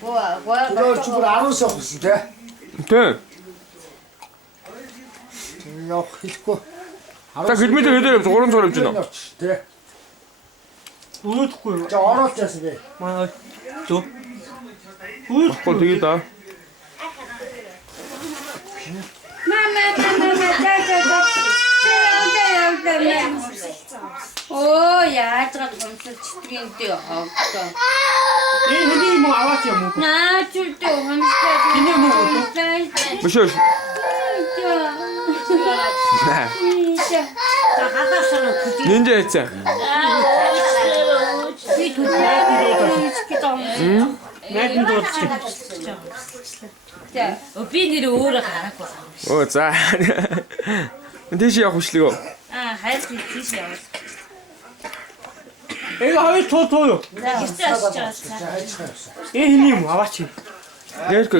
그거 집을 안 오서 없으데. Тэ. 야, хэлэхгүй. За хэлмэдээ хэдээр 3 сар явж байна. Тэ. Өөдөхгүй. За ороод яасан бэ? Манай зөв. Баггүй тэгээ да. Оо яаж гад хомсол читгэнтэй хоогдоо. Хэний юм аваач юм уу? Наа чүлтэй хомсол. Хэний юм уу? Биш үү? Нинжа яцаа. Би түлхээ. Найдан дуудчих. Би нэр өөрөө гарахгүй. Оо за. Тэш явах хүчлээ. Хайр тийш яваа. Эга хоёр тоо юу? Гэртээ очиж байгаа. За хайцгаа явсан. Хэний юм аваач. Ярко.